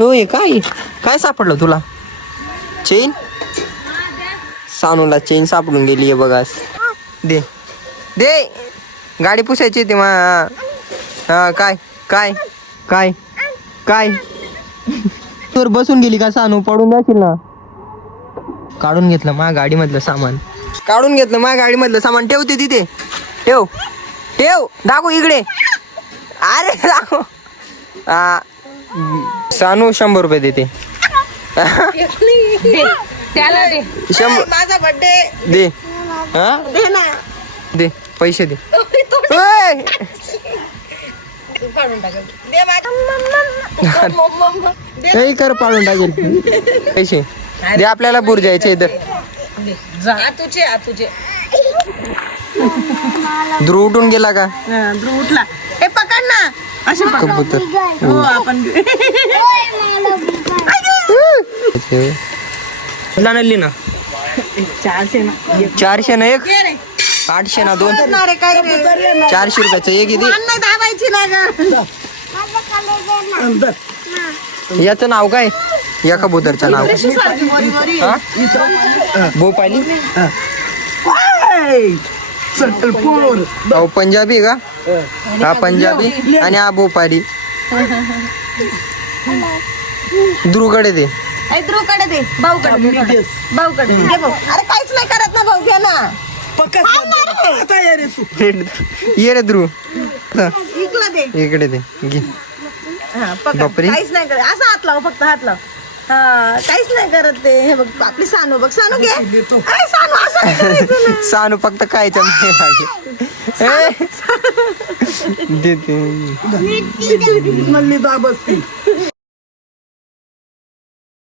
होय काय काय सापडलं तुला? चेन. सानूला चेन सापडून गेली आहे बघा. दे दे गाडी पुसायची ते हा काय काय काय काय तर बसून गेली का सानू? पडून जाशील ना. काढून घेतलं माझ्या गाडीमधलं सामान. काढून घेतलं माझ्या गाडीमधलं सामान. ठेवते तिथे. ठेव ठेव. दाखव इकडे. अरे दाखव. सानू 100 रुपये देते. त्याला दे. 100. माझा बर्थडे दे. हा दे ना. दे पैसे दे. काढून टाक. दे माझ्या. काही कर पाडून टाकेल पैसे दे. आपल्याला बुर जायचे इधर. तुझे तुझे ध्रुव उठून गेला का? ध्रुव उठला. हे पकड ना. असे पकड. कबूतर. हो आपण आणली ना 400 ना. 400 ना एक. ये रे. 800 ना 2. रे काय रे. 400 रुपयाचं एक किती? मान नाही दाबायची ना ग. याचं नाव काय? या कबूतरचं नाव सारखी वरी वरी. हा? भोपाली. अहो पंजाबी का? हा पंजाबी आणि हा भोपाली. ध्रुवकडे दे. ध्रुवकडे दे. भाऊकडे दे. भाऊकडे दे. भाऊ. अरे काहीच नाही करत ना भाऊ. घे ना. ये रे ध्रुव. इकडे दे. इकडे दे घे. हा, पकड. बापरे. काहीच नाही करत. असं हात लाव. फक्त हात लाव. हा काहीच नाही करत ते. हे बघ आपली सानू बघ. सानू घे. अरे सानू असं नाही करायचं ना. सानू फक्त खायचं नाही. देते. मल्ली दाबसती